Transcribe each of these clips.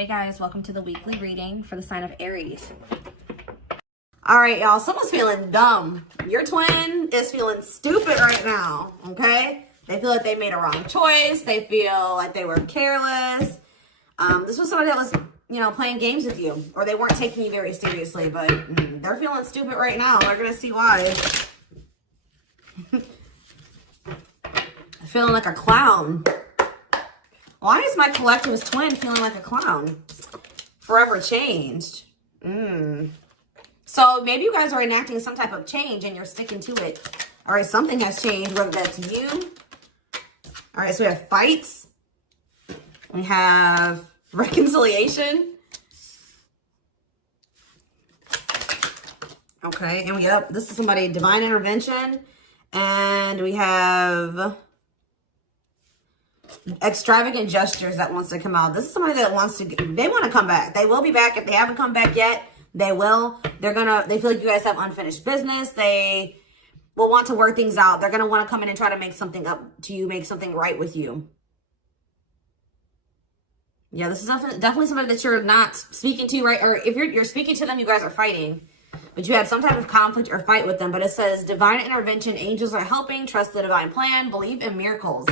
Hey guys, welcome to the weekly reading for the sign of Aries. All right, y'all, someone's feeling dumb. Your twin is feeling stupid right now, okay? They feel like they made a wrong choice. They feel like they were careless. This was somebody that was, playing games with you, or they weren't taking you very seriously, but they're feeling stupid right now. They're going to see why. Feeling like a clown. Why is my collectivist twin feeling like a clown? Forever changed. So maybe you guys are enacting some type of change and you're sticking to it. All right, something has changed, whether that's you. All right, so we have fights. We have reconciliation. Okay, and this is somebody, divine intervention. And we have extravagant gestures that wants to come out. This is somebody that wants to, they want to come back. They will be back. If they haven't come back yet, they will. They feel like you guys have unfinished business. They will want to work things out. They're going to want to come in and try to make something up to you, make something right with you. Yeah, this is definitely somebody that you're not speaking to, right? Or if you're speaking to them, you guys are fighting. But you had some type of conflict or fight with them. But it says, divine intervention, angels are helping, trust the divine plan, believe in miracles.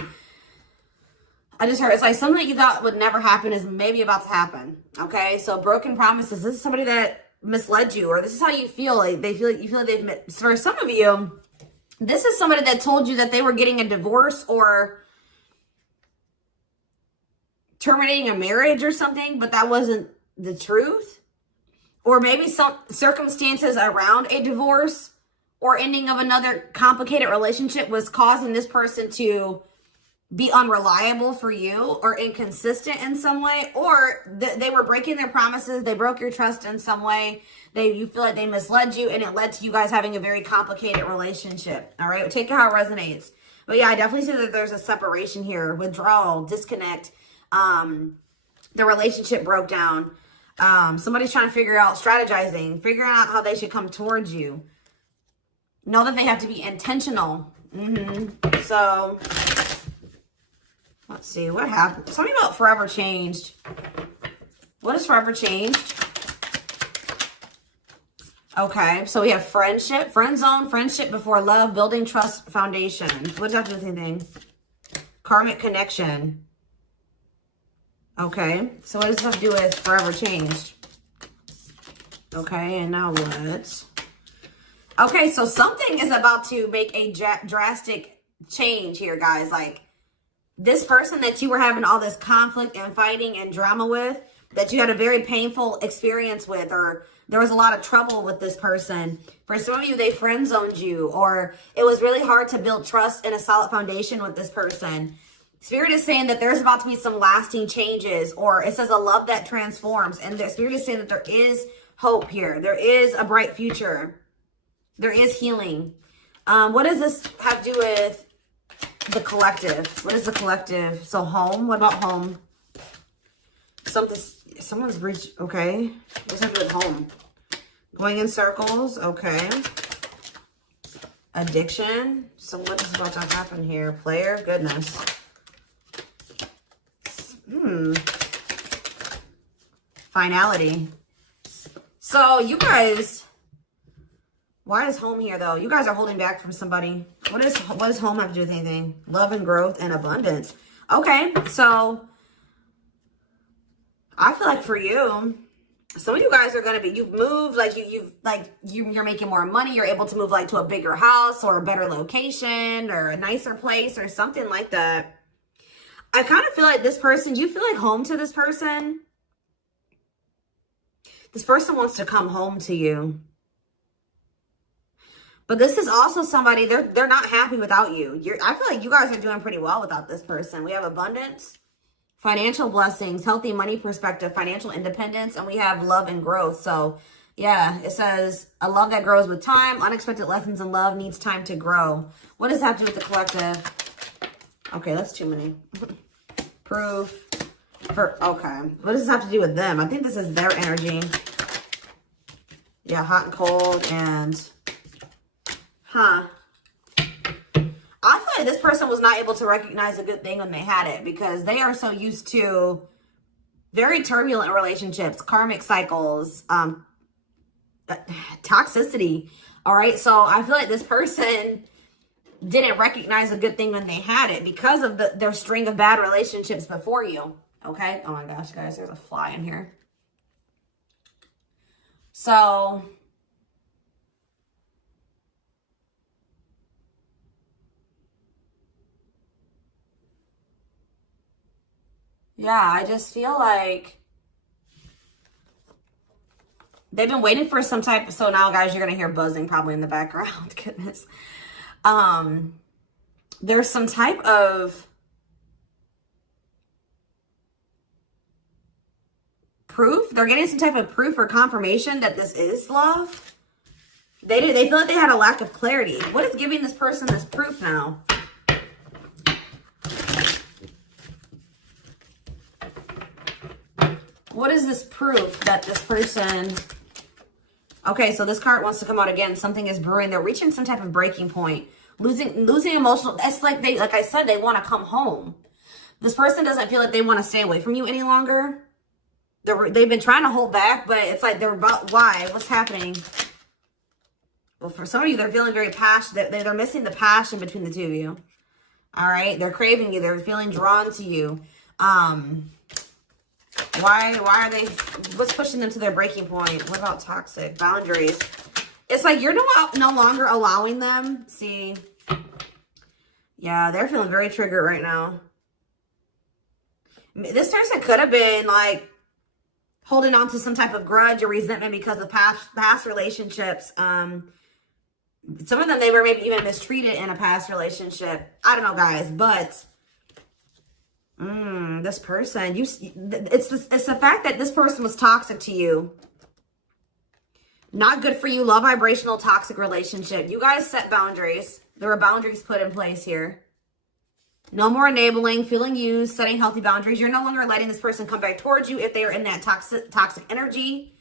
I just heard, it's like something that you thought would never happen is maybe about to happen. Okay, so broken promises. This is somebody that misled you, or this is how you feel. Like you feel like they've, for some of you, this is somebody that told you that they were getting a divorce or terminating a marriage or something, but that wasn't the truth. Or maybe some circumstances around a divorce or ending of another complicated relationship was causing this person to be unreliable for you or inconsistent in some way, or they were breaking their promises. They broke your trust in some way. You feel like they misled you, and it led to you guys having a very complicated relationship. All right, take it how it resonates. But yeah, I definitely see that there's a separation here, withdrawal, disconnect. The relationship broke down. Somebody's trying to figure out, strategizing, figuring out how they should come towards you. Know that they have to be intentional. So let's see, what happened? Something about forever changed. What is forever changed? Okay, so we have friendship, friend zone, friendship before love, building trust foundation. What does that have to do with anything? Karmic connection. Okay, so what does this have to do with forever changed? Okay, and now what? Okay, so something is about to make a drastic change here, guys. Like, this person that you were having all this conflict and fighting and drama with, that you had a very painful experience with, or there was a lot of trouble with this person. For some of you, they friend zoned you, or it was really hard to build trust and a solid foundation with this person. Spirit is saying that there's about to be some lasting changes, or it says a love that transforms. And the Spirit is saying that there is hope here. There is a bright future. There is healing. What does this have to do with the collective? What is the collective? So home. What about home? Someone's breached. Okay. What does that have to do with home? Going in circles. Okay. Addiction. So what is about to happen here? Player. Goodness. Finality. So you guys, why is home here though? You guys are holding back from somebody. What does home have to do with anything? Love and growth and abundance. Okay, so I feel like for you, some of you guys are gonna be, you've moved, like you're making more money. You're able to move like to a bigger house or a better location or a nicer place or something like that. I kind of feel like this person, do you feel like home to this person? This person wants to come home to you. But this is also somebody, they're not happy without you. I feel like you guys are doing pretty well without this person. We have abundance, financial blessings, healthy money perspective, financial independence, and we have love and growth. So yeah, it says a love that grows with time. Unexpected lessons in love needs time to grow. What does that have to do with the collective? Okay, that's too many. Proof. Okay. What does this have to do with them? I think this is their energy. Yeah, hot and cold and... I feel like this person was not able to recognize a good thing when they had it, because they are so used to Very turbulent relationships, karmic cycles, toxicity. All right. So I feel like this person didn't recognize a good thing when they had it because of their string of bad relationships before you. Okay. Oh my gosh, guys, there's a fly in here. So yeah, I just feel like they've been waiting for some type. So now, guys, you're going to hear buzzing probably in the background. Goodness. There's some type of proof. They're getting some type of proof or confirmation that this is love. They feel like they had a lack of clarity. What is giving this person this proof now? What is this proof that this person... Okay, so this card wants to come out again. Something is brewing. They're reaching some type of breaking point. Losing emotional... It's like like I said, they want to come home. This person doesn't feel like they want to stay away from you any longer. They've been trying to hold back, but it's like they're about... Why? What's happening? Well, for some of you, they're feeling very passionate. They're missing the passion between the two of you. All right? They're craving you. They're feeling drawn to you. Why are they... What's pushing them to their breaking point? What about toxic? Boundaries. It's like you're no longer allowing them. See? Yeah, they're feeling very triggered right now. This person could have been like holding on to some type of grudge or resentment because of past relationships. Some of them, they were maybe even mistreated in a past relationship. I don't know, guys, but this person, it's the fact that this person was toxic to you. Not good for you. Low vibrational toxic relationship. You guys set boundaries. There were boundaries put in place here. No more enabling, feeling used, setting healthy boundaries. You're no longer letting this person come back towards you if they are in that toxic energy.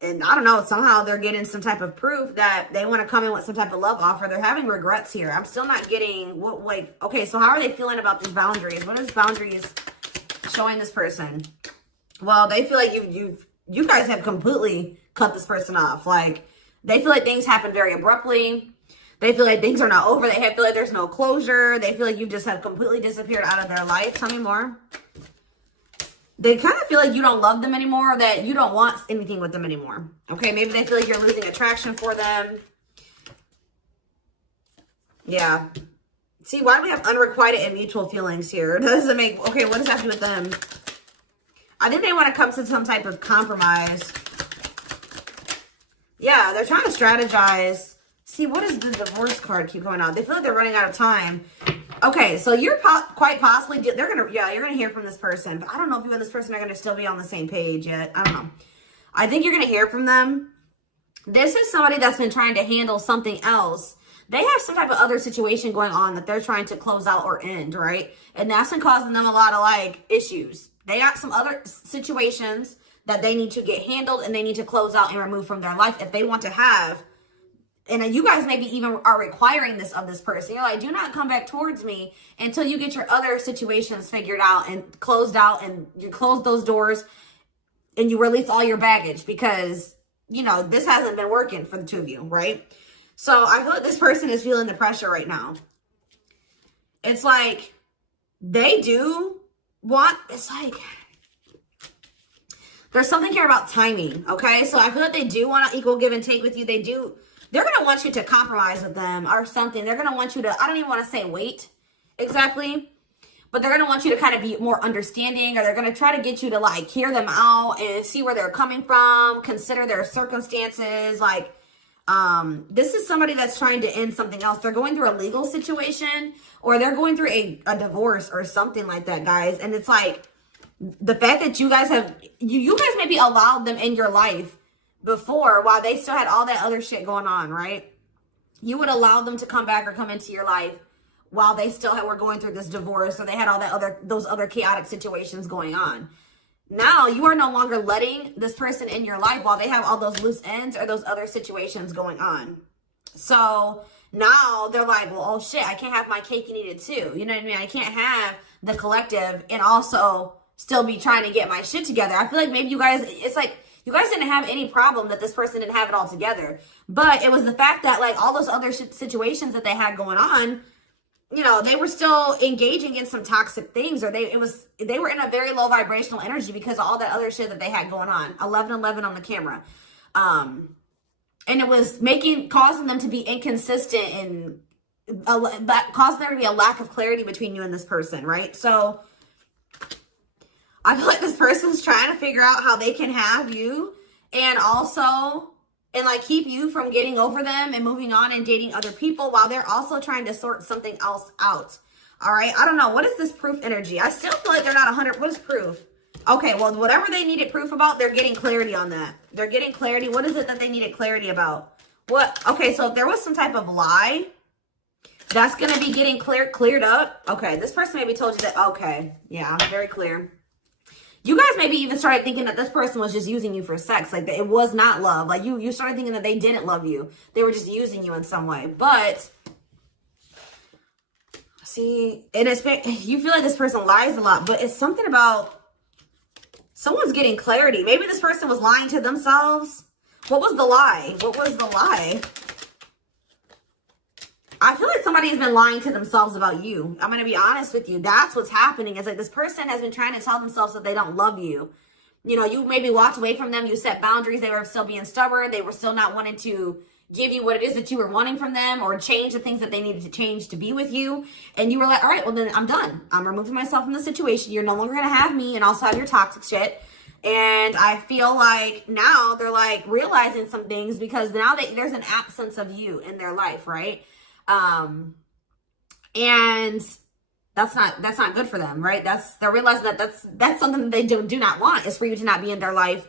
And I don't know, somehow they're getting some type of proof that they want to come in with some type of love offer. They're having regrets here. I'm still not getting what, like, okay, so how are they feeling about these boundaries? What is boundaries showing this person? Well, they feel like you guys have completely cut this person off. Like, they feel like things happen very abruptly. They feel like things are not over. They feel like there's no closure. They feel like you just have completely disappeared out of their life. Tell me more. They kind of feel like you don't love them anymore, or that you don't want anything with them anymore. Okay, maybe they feel like you're losing attraction for them. Yeah. See, why do we have unrequited and mutual feelings here? Does it make... Okay, what does that have to do with them? I think they want to come to some type of compromise. Yeah, they're trying to strategize. See, what does the divorce card keep going on? They feel like they're running out of time. Okay, so you're quite possibly... you're going to hear from this person. But I don't know if you and this person are going to still be on the same page yet. I don't know. I think you're going to hear from them. This is somebody that's been trying to handle something else. They have some type of other situation going on that they're trying to close out or end, right? And that's been causing them a lot of, like, issues. They got some other situations that they need to get handled and they need to close out and remove from their life if they want to have... And you guys maybe even are requiring this of this person. You're like, do not come back towards me until you get your other situations figured out and closed out, and you close those doors and you release all your baggage, because, you know, this hasn't been working for the two of you, right? So I feel like this person is feeling the pressure right now. It's like they do want, it's like, there's something here about timing, okay? So I feel like they do want to equal give and take with you. They're going to want you to compromise with them or something. They're going to want you to, I don't even want to say wait exactly, but they're going to want you to kind of be more understanding, or they're going to try to get you to, like, hear them out and see where they're coming from, consider their circumstances. Like, this is somebody that's trying to end something else. They're going through a legal situation, or they're going through a divorce or something like that, guys. And it's like the fact that you guys have, you guys maybe allowed them in your life before while they still had all that other shit going on, right? You would allow them to come back or come into your life while they still were going through this divorce, or they had all that those other chaotic situations going on. Now you are no longer letting this person in your life while they have all those loose ends or those other situations going on. So now they're like, well, oh shit, I can't have my cake and eat it too. You know what I mean? I can't have the collective and also still be trying to get my shit together. I feel like maybe you guys, it's like, you guys didn't have any problem that this person didn't have it all together. But it was the fact that, like, all those other situations that they had going on, you know, they were still engaging in some toxic things, or they were in a very low vibrational energy because of all that other shit that they had going on. 1111 on the camera. And it was causing them to be inconsistent and causing there to be a lack of clarity between you and this person, right? So I feel like this person's trying to figure out how they can have you and also, and like keep you from getting over them and moving on and dating other people while they're also trying to sort something else out. All right. I don't know. What is this proof energy? I still feel like they're not 100. What is proof? Okay. Well, whatever they needed proof about, they're getting clarity on that. They're getting clarity. What is it that they needed clarity about? What? Okay. So if there was some type of lie, that's going to be getting cleared up. Okay. This person maybe told you that. Okay. Yeah. Very clear. You guys maybe even started thinking that this person was just using you for sex. Like, it was not love. Like, you started thinking that they didn't love you. They were just using you in some way. But, see, and you feel like this person lies a lot. But it's something about someone's getting clarity. Maybe this person was lying to themselves. What was the lie? What was the lie? I feel like somebody has been lying to themselves about you. I'm going to be honest with you. That's what's happening. It's like this person has been trying to tell themselves that they don't love you. You know, you maybe walked away from them. You set boundaries. They were still being stubborn. They were still not wanting to give you what it is that you were wanting from them or change the things that they needed to change to be with you. And you were like, all right, well, then I'm done. I'm removing myself from the situation. You're no longer going to have me and also have your toxic shit. And I feel like now they're like realizing some things because now there's an absence of you in their life, right? And that's not good for them, right? They're realizing that that's something that they do not want, is for you to not be in their life.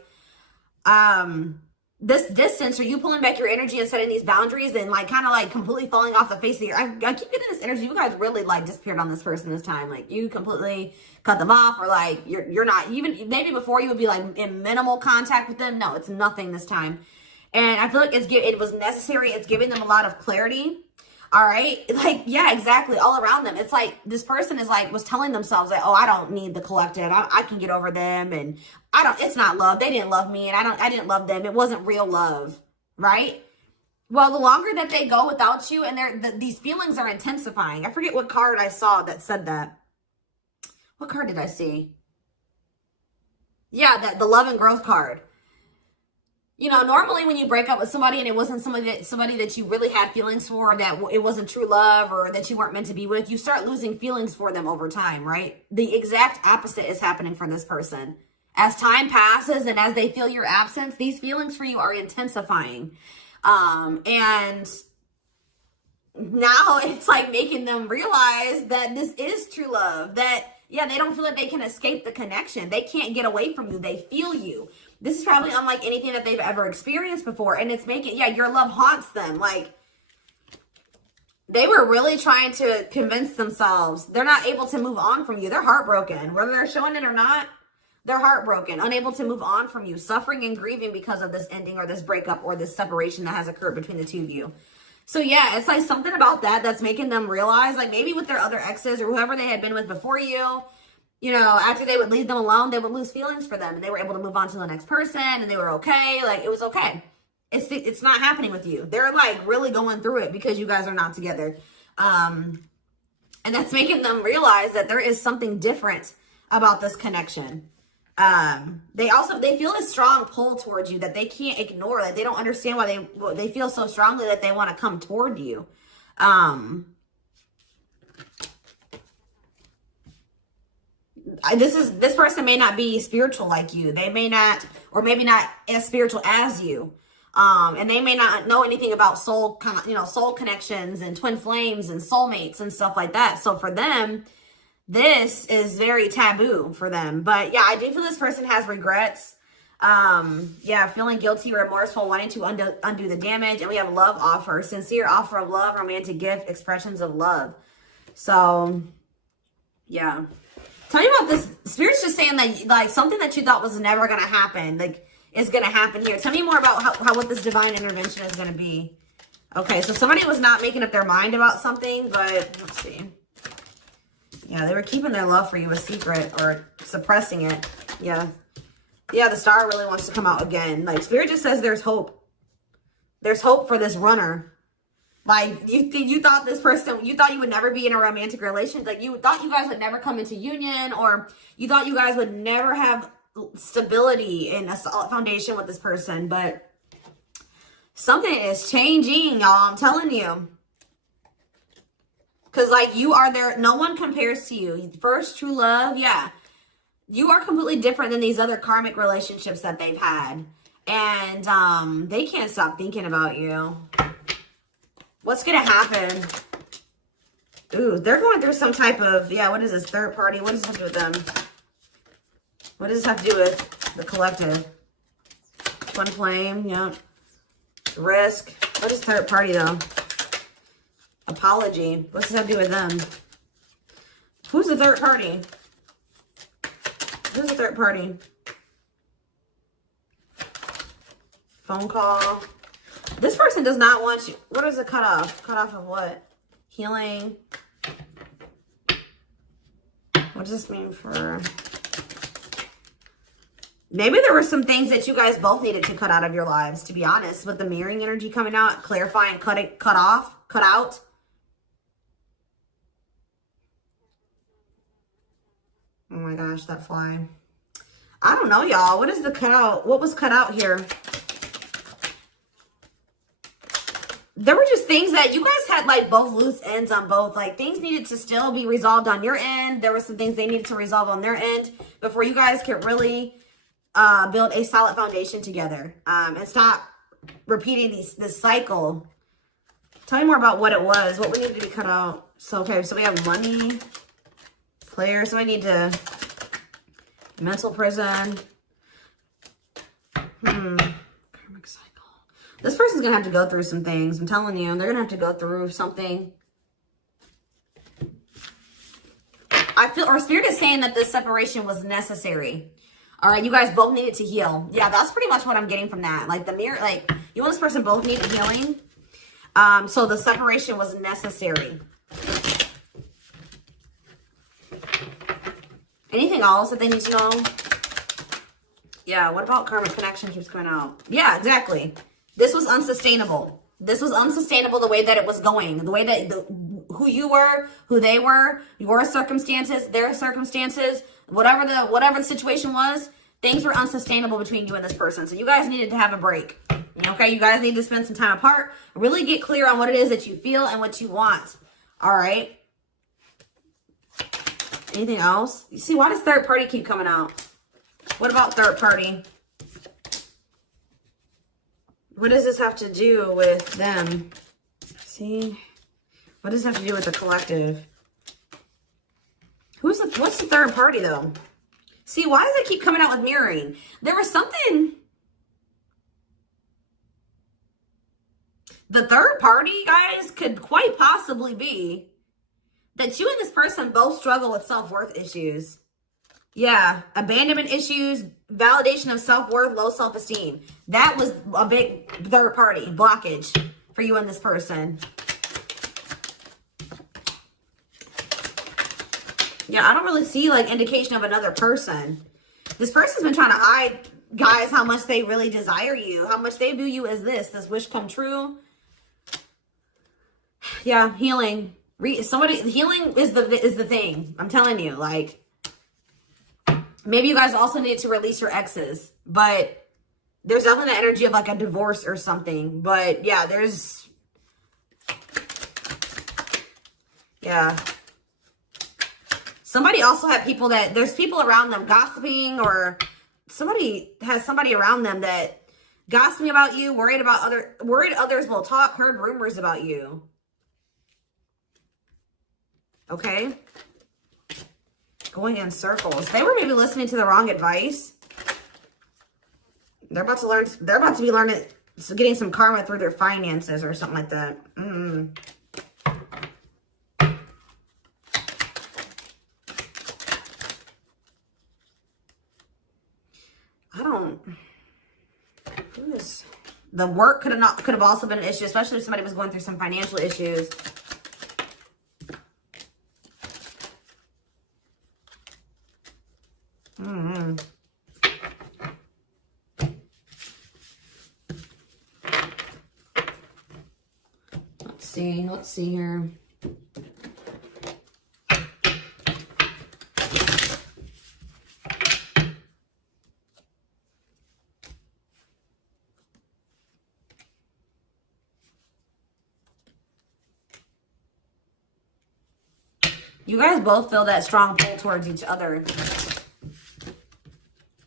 This distance, or you pulling back your energy and setting these boundaries and like kind of like completely falling off the face of I keep getting this energy. You guys really like disappeared on this person this time. Like, you completely cut them off, or like you're not even, maybe before you would be like in minimal contact with them. No, it's nothing this time. And I feel like it was necessary. It's giving them a lot of clarity. All right. Like, yeah, exactly. All around them. It's like this person was telling themselves like, oh, I don't need the collective. I can get over them. And it's not love. They didn't love me. And I didn't love them. It wasn't real love. Right. Well, the longer that they go without you and these feelings are intensifying. I forget what card I saw that said that. What card did I see? Yeah, the love and growth card. You know, normally when you break up with somebody and it wasn't somebody that you really had feelings for, that it wasn't true love or that you weren't meant to be with, you start losing feelings for them over time, right? The exact opposite is happening for this person. As time passes and as they feel your absence, these feelings for you are intensifying. And now it's like making them realize that this is true love, that, yeah, they don't feel like they can escape the connection. They can't get away from you. They feel you. This is probably unlike anything that they've ever experienced before. And it's making, yeah, your love haunts them. Like, they were really trying to convince themselves they're not able to move on from you. They're heartbroken. Whether they're showing it or not, they're heartbroken, unable to move on from you, suffering and grieving because of this ending or this breakup or this separation that has occurred between the two of you. So yeah, it's like something about that's making them realize, like maybe with their other exes or whoever they had been with before you know, after they would leave them alone, they would lose feelings for them and they were able to move on to the next person and they were okay. Like, it was okay. It's not happening with you. They're like really going through it because you guys are not together. And that's making them realize that there is something different about this connection. They feel a strong pull towards you that they can't ignore. Like, they don't understand why they feel so strongly that they want to come toward you. This person may not be spiritual like you. They may not, or maybe not as spiritual as you. And they may not know anything about soul connections and twin flames and soulmates and stuff like that. So for them, this is very taboo for them. But yeah, I do feel this person has regrets. Yeah, feeling guilty, remorseful, wanting to undo the damage. And we have love offer, sincere offer of love, romantic gift, expressions of love. So yeah. Tell me about this. Spirit's just saying that, like, something that you thought was never going to happen, like, is going to happen here. Tell me more about how what this divine intervention is going to be. Okay, so somebody was not making up their mind about something, but let's see. Yeah, they were keeping their love for you a secret or suppressing it. Yeah. Yeah, the star really wants to come out again. Like, Spirit just says there's hope. There's hope for this runner. Like, you thought this person, you thought you would never be in a romantic relationship. Like, you thought you guys would never come into union, or you thought you guys would never have stability and a solid foundation with this person. But something is changing, y'all. I'm telling you. Because, like, you are there. No one compares to you. First true love, yeah. You are completely different than these other karmic relationships that they've had. And they can't stop thinking about you. What's going to happen? Ooh, they're going through some type of, yeah, what is this? Third party? What does this have to do with them? What does this have to do with the collective? Twin flame, yep. Risk. What is third party, though? Apology. What's this have to do with them? Who's the third party? Who's the third party? Phone call. This person does not want you. What is the cutoff? Cutoff of what? Healing. What does this mean for... Maybe there were some things that you guys both needed to cut out of your lives, to be honest. With the mirroring energy coming out, clarifying, cut out. Oh my gosh, that fly. I don't know, y'all. What is the cutout? What was cut out here? There were just things that you guys had, like, both loose ends on both. Like, things needed to still be resolved on your end. There were some things they needed to resolve on their end before you guys could really build a solid foundation together. And stop repeating this cycle. Tell me more about what it was. What we needed to be cut out. So, okay, so we have money. Player. So I need to... Mental prison. Karmic cycle. This person's going to have to go through some things. I'm telling you. They're going to have to go through something. I feel, or Spirit is saying that this separation was necessary. All right, you guys both needed to heal. Yeah, that's pretty much what I'm getting from that. Like, the mirror, like, you and this person both needed healing. So the separation was necessary. Anything else that they need to know? Yeah, what about karmic connection keeps coming out? Yeah, exactly. This was unsustainable. This was unsustainable the way that it was going. The way that, who you were, who they were, your circumstances, their circumstances, whatever the situation was, things were unsustainable between you and this person. So you guys needed to have a break. Okay, you guys need to spend some time apart. Really get clear on what it is that you feel and what you want. All right. Anything else? You see, why does third party keep coming out? What about third party? What does this have to do with them? See? What does this have to do with the collective? What's the third party, though? See, why does it keep coming out with mirroring? There was something... The third party, guys, could quite possibly be that you and this person both struggle with self-worth issues. Yeah, abandonment issues, validation of self-worth, low self-esteem. That was a big third party blockage for you and this person. Yeah, I don't really see, like, indication of another person. This person's been trying to hide, guys, how much they really desire you, how much they view you as this wish come true. Yeah, healing. Healing is the thing. I'm telling you, like, maybe you guys also need to release your exes, but there's definitely the energy of, like, a divorce or something. But yeah, yeah. Somebody also had people there's people around them gossiping, or somebody has somebody around them that gossiping about you, worried others will talk, heard rumors about you. Okay. Going in circles. They were maybe listening to the wrong advice. They're about to be learning, getting some karma through their finances or something like that. The work could have also been an issue, especially if somebody was going through some financial issues. see. Let's see here. You guys both feel that strong pull towards each other.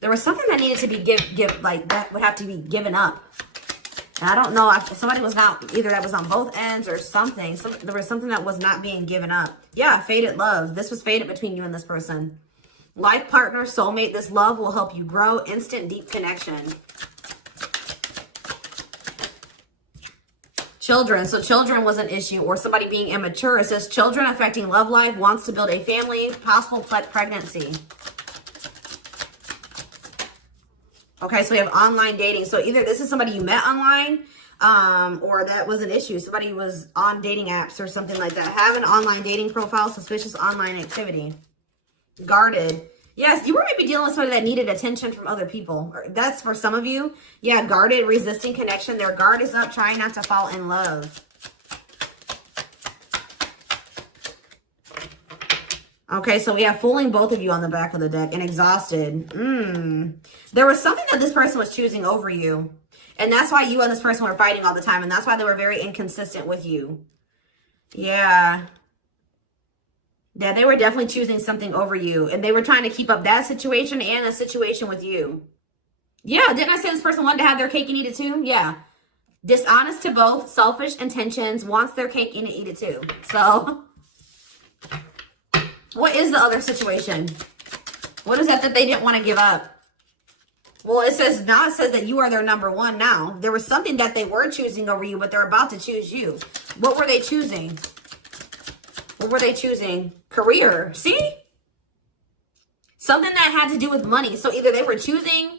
There was something that needed to be like that would have to be given up. And I don't know if somebody was not, either that was on both ends or something. There was something that was not being given up. Yeah, fated love. This was fated between you and this person. Life partner, soulmate. This love will help you grow. Instant, deep connection. Children. So children was an issue, or somebody being immature. It says children affecting love life, wants to build a family, possible pregnancy. Okay, so we have online dating. So either this is somebody you met online, or that was an issue. Somebody was on dating apps or something like that. Have an online dating profile, suspicious online activity. Guarded. Yes, you were maybe dealing with somebody that needed attention from other people. That's for some of you. Yeah, guarded, resisting connection. Their guard is up, trying not to fall in love. Okay, so we have fooling both of you on the back of the deck and exhausted. There was something that this person was choosing over you. And that's why you and this person were fighting all the time. And that's why they were very inconsistent with you. Yeah. Yeah, they were definitely choosing something over you. And they were trying to keep up that situation and a situation with you. Yeah, didn't I say this person wanted to have their cake and eat it too? Yeah. Dishonest to both, selfish intentions, wants their cake and eat it too. So, what is the other situation? What is that they didn't want to give up? Well, it says, now it says that you are their number one now. There was something that they were choosing over you, but they're about to choose you. What were they choosing? What were they choosing? Career. See? Something that had to do with money. So either they were choosing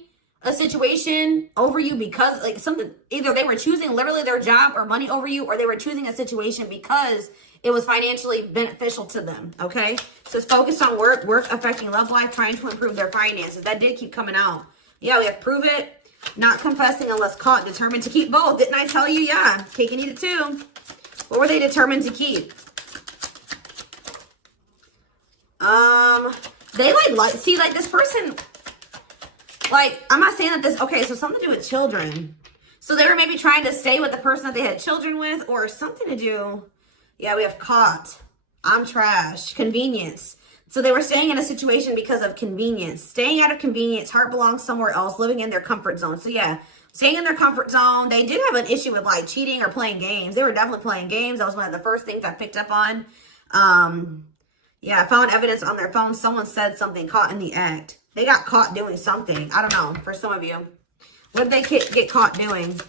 a situation over you because, like, something, either they were choosing literally their job or money over you, or they were choosing a situation because it was financially beneficial to them, okay? So it's focused on work affecting love life, trying to improve their finances. That did keep coming out. Yeah, we have prove it, not confessing unless caught, determined to keep both. Didn't I tell you? Yeah, cake and eat it too. What were they determined to keep? They like see, like this person, like, I'm not saying that this, okay, so something to do with children. So they were maybe trying to stay with the person that they had children with, or something to do, yeah, we have caught, I'm trash, convenience. So they were staying in a situation because of convenience. Staying out of convenience, heart belongs somewhere else, living in their comfort zone. So yeah, staying in their comfort zone. They did have an issue with like cheating or playing games. They were definitely playing games. That was one of the first things I picked up on. Yeah, I found evidence on their phone. Someone said something, caught in the act. They got caught doing something. I don't know, for some of you. What did they get caught doing?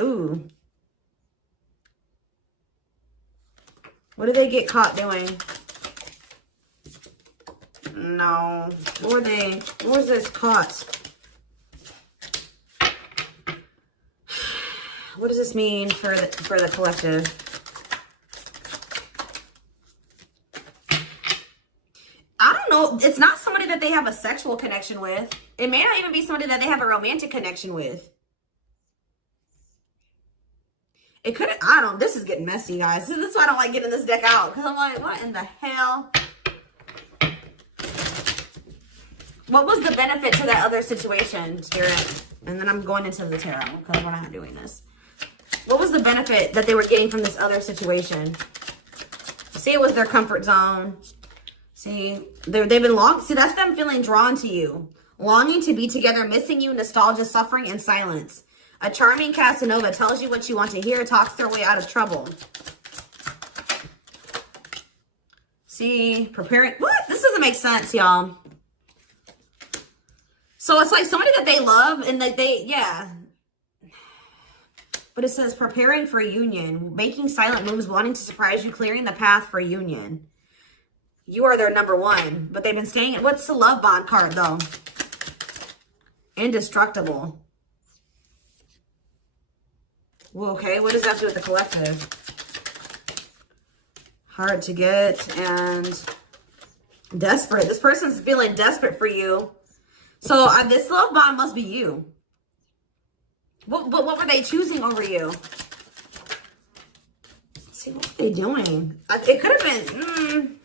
Ooh. What did they get caught doing? No. What was this caught? What does this mean for the collective? I don't know. It's not somebody that they have a sexual connection with. It may not even be somebody that they have a romantic connection with. It could, I don't, this is getting messy, guys. This is why I don't like getting this deck out. Because I'm like, what in the hell? What was the benefit to that other situation, Spirit? And then I'm going into the tarot because we're not doing this. What was the benefit that they were getting from this other situation? See, it was their comfort zone. See, they've been see, that's them feeling drawn to you. Longing to be together, missing you, nostalgia, suffering, and silence. A charming Casanova tells you what you want to hear, talks their way out of trouble. See, preparing. What? This doesn't make sense, y'all. So it's like somebody that they love and that yeah. But it says preparing for union, making silent moves, wanting to surprise you, clearing the path for union. You are their number one, but they've been staying. What's the love bond card, though? Indestructible. Well, okay, what does that have to do with the collective? Hard to get and desperate. This person's feeling desperate for you. So this love bond must be you. What were they choosing over you? Let's see, what were they doing? It could have been,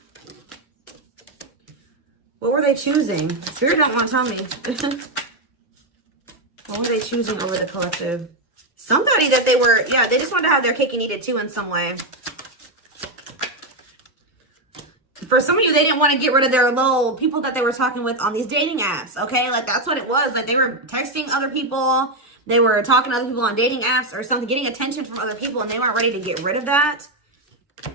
what were they choosing? Spirit don't want to tell me. What were they choosing over the collective? Somebody that they were, yeah, they just wanted to have their cake and eat it too in some way. For some of you, they didn't want to get rid of their little people that they were talking with on these dating apps, okay? Like, that's what it was. Like, they were texting other people. They were talking to other people on dating apps or something, getting attention from other people, and they weren't ready to get rid of that.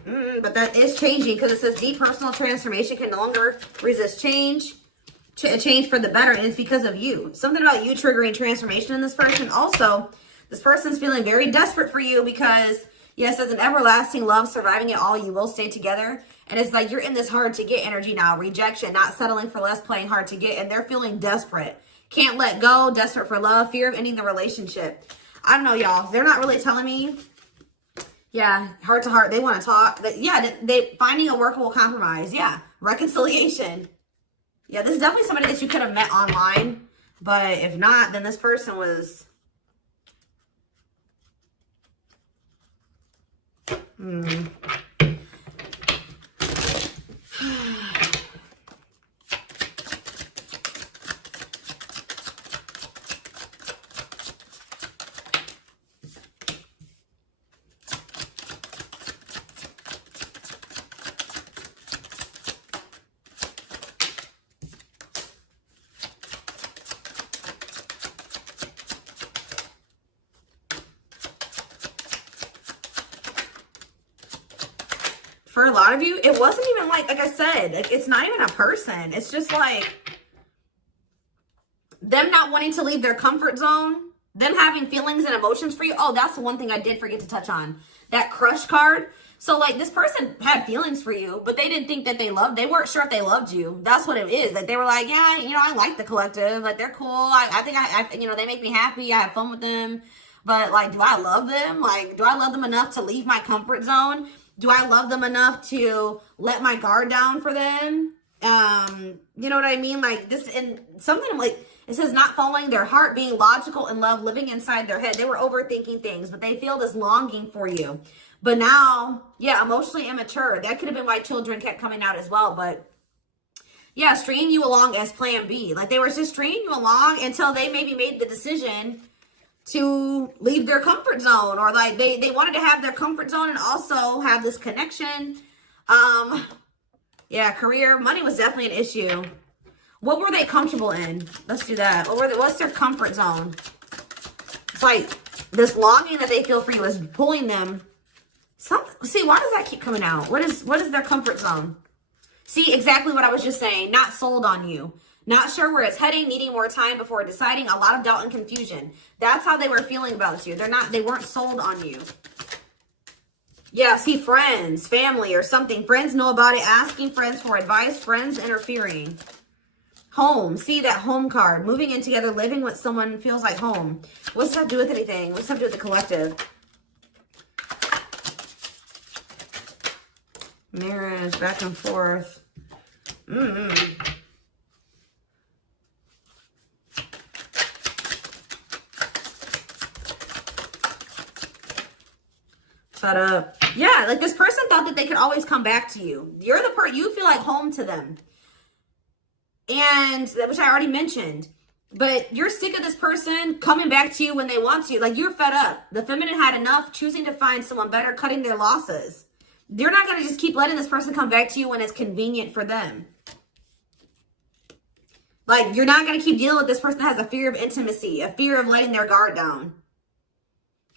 But that is changing because it says deep personal transformation can no longer resist change. Change for the better, and it's because of you. Something about you triggering transformation in this person. Also, this person's feeling very desperate for you because, yes, as an everlasting love, surviving it all, you will stay together. And it's like you're in this hard to get energy now. Rejection, not settling for less, playing hard to get. And they're feeling desperate. Can't let go, desperate for love, fear of ending the relationship. I don't know, y'all. They're not really telling me. Yeah, heart to heart. They want to talk. Yeah, they finding a workable compromise. Yeah, reconciliation. Yeah, this is definitely somebody that you could have met online. But if not, then this person was... For a lot of you, it wasn't even like I said, like it's not even a person. It's just like them not wanting to leave their comfort zone, them having feelings and emotions for you. Oh, that's the one thing I did forget to touch on. That crush card. So like this person had feelings for you, but they didn't think that they weren't sure if they loved you. That's what it is. Like they were like, yeah, you know, I like the collective. Like they're cool. I think I you know, they make me happy. I have fun with them. But like, do I love them? Like, do I love them enough to leave my comfort zone? Do I love them enough to let my guard down for them? You know what I mean? Like this, and something like, it says not following their heart, being logical in love, living inside their head. They were overthinking things, but they feel this longing for you. But now, yeah, emotionally immature. That could have been why children kept coming out as well. But yeah, stringing you along as plan B. Like they were just stringing you along until they maybe made the decision to leave their comfort zone, or like they wanted to have their comfort zone and also have this connection. Yeah, career, money was definitely an issue. What were they comfortable in? Let's do that. What's their comfort zone? It's like this longing that they feel for you is pulling them. See, why does that keep coming out? What is their comfort zone? See, exactly what I was just saying. Not sold on you. Not sure where it's heading, needing more time before deciding, a lot of doubt and confusion. That's how they were feeling about you. They weren't sold on you. Yeah, see, friends, family or something. Friends know about it, asking friends for advice, friends interfering. Home, see that home card. Moving in together, living with someone feels like home. What's that do with anything? What's that do with the collective? Marriage, back and forth. Fed up. Yeah, like this person thought that they could always come back to you. You're the you feel like home to them. And, which I already mentioned. But you're sick of this person coming back to you when they want to. Like, you're fed up. The feminine had enough, choosing to find someone better, cutting their losses. You're not going to just keep letting this person come back to you when it's convenient for them. Like, you're not going to keep dealing with this person that has a fear of intimacy, a fear of letting their guard down,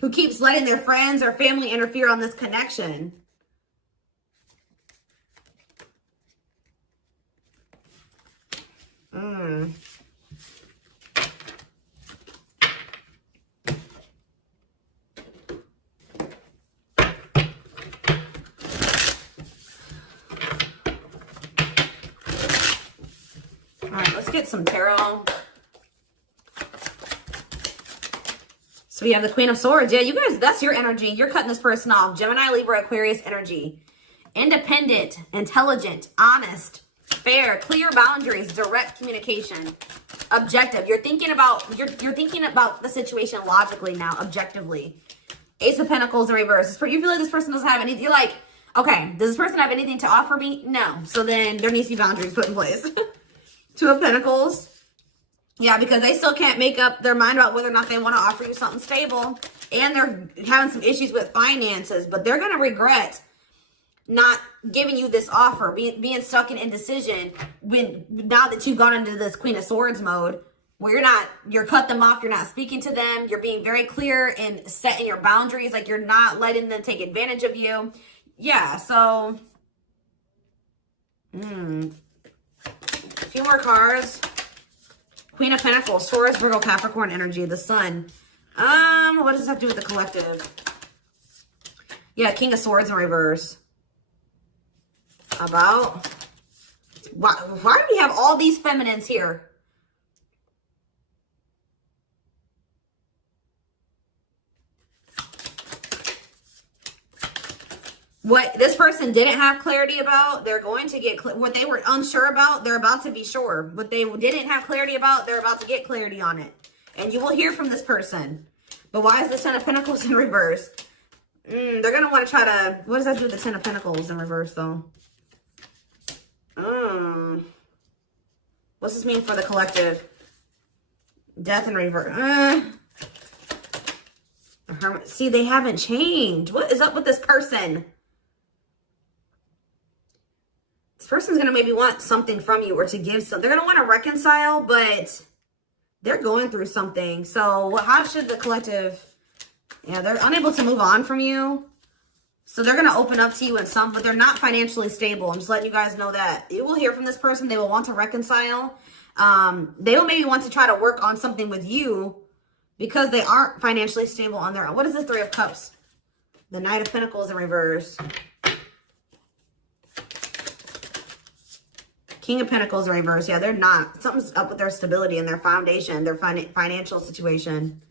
who keeps letting their friends or family interfere on this connection. All right, let's get some tarot. So we have the Queen of Swords. Yeah, you guys, that's your energy. You're cutting this person off. Gemini, Libra, Aquarius energy. Independent, intelligent, honest, fair, clear boundaries, direct communication, objective. You're thinking about the situation logically now, objectively. Ace of Pentacles in reverse. You feel like this person doesn't have anything. You're like, okay, does this person have anything to offer me? No. So then there needs to be boundaries put in place. Two of Pentacles. Yeah, because they still can't make up their mind about whether or not they want to offer you something stable. And they're having some issues with finances, but they're going to regret not giving you this offer, being stuck in indecision now that you've gone into this Queen of Swords mode, where you're cut them off, you're not speaking to them, you're being very clear and setting your boundaries, like you're not letting them take advantage of you. Yeah, so a few more cards. Queen of Pentacles, Taurus, Virgo, Capricorn energy, the Sun. What does this have to do with the collective? Yeah, King of Swords in reverse. About why do we have all these feminines here? What this person didn't have clarity about, they're going to get what they were unsure about, they're about to be sure. What they didn't have clarity about, they're about to get clarity on it. And you will hear from this person. But why is the Ten of Pentacles in reverse? They're going to want to try to, what does that do with the Ten of Pentacles in reverse though? What's this mean for the collective? Death in reverse. See, they haven't changed. What is up with this person? This person's going to maybe want something from you or to give something. They're going to want to reconcile, but they're going through something. So how should the collective... Yeah, they're unable to move on from you. So they're going to open up to you in some, but they're not financially stable. I'm just letting you guys know that. You will hear from this person. They will want to reconcile. They will maybe want to try to work on something with you because they aren't financially stable on their own. What is the Three of Cups? The Knight of Pentacles in reverse. King of Pentacles in reverse. Yeah, they're not. Something's up with their stability and their foundation, their financial situation.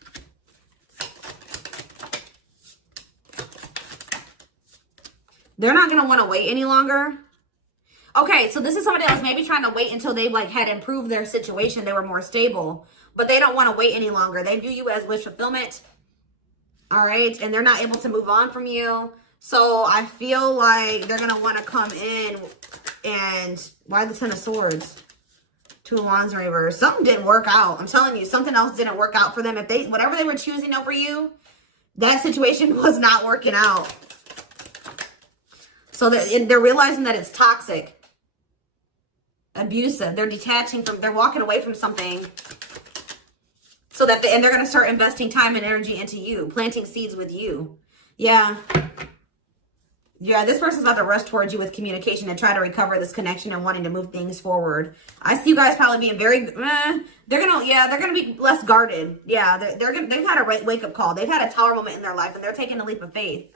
They're not going to want to wait any longer. Okay, so this is somebody that was maybe trying to wait until they had improved their situation. They were more stable. But they don't want to wait any longer. They view you as wish fulfillment. All right? And they're not able to move on from you. So I feel like they're going to want to come in and... Why the Ten of Swords? Two of Wands in reverse. Something didn't work out. I'm telling you, something else didn't work out for them. If whatever they were choosing over you, that situation was not working out. So they're realizing that it's toxic, abusive. They're detaching from, they're walking away from something. So that, and they're going to start investing time and energy into you, planting seeds with you. Yeah. Yeah, this person's about to rush towards you with communication and try to recover this connection and wanting to move things forward. I see you guys probably being very, they're going to be less guarded. Yeah, they've had a wake-up call. They've had a tower moment in their life and they're taking a leap of faith.